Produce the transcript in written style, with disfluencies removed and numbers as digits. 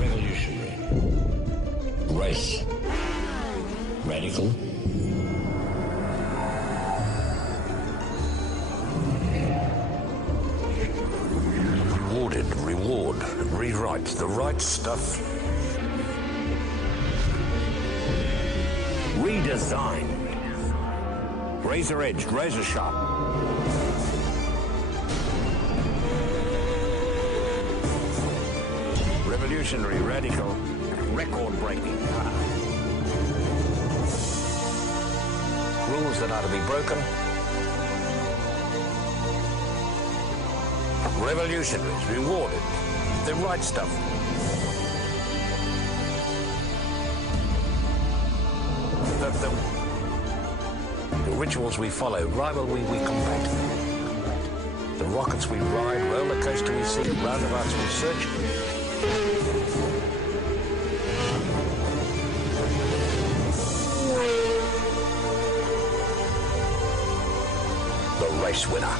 Revolutionary. Race. Radical. Rewarded, reward, rewrite, the right stuff. Redesign. Razor-edged, razor-sharp. Revolutionary, radical, record-breaking. Rules that are to be broken. Revolutionaries, rewarded, the right stuff. The rituals we follow, rivalry we combat. The rockets we ride, roller coaster we seek, roundabouts we search. The race winner.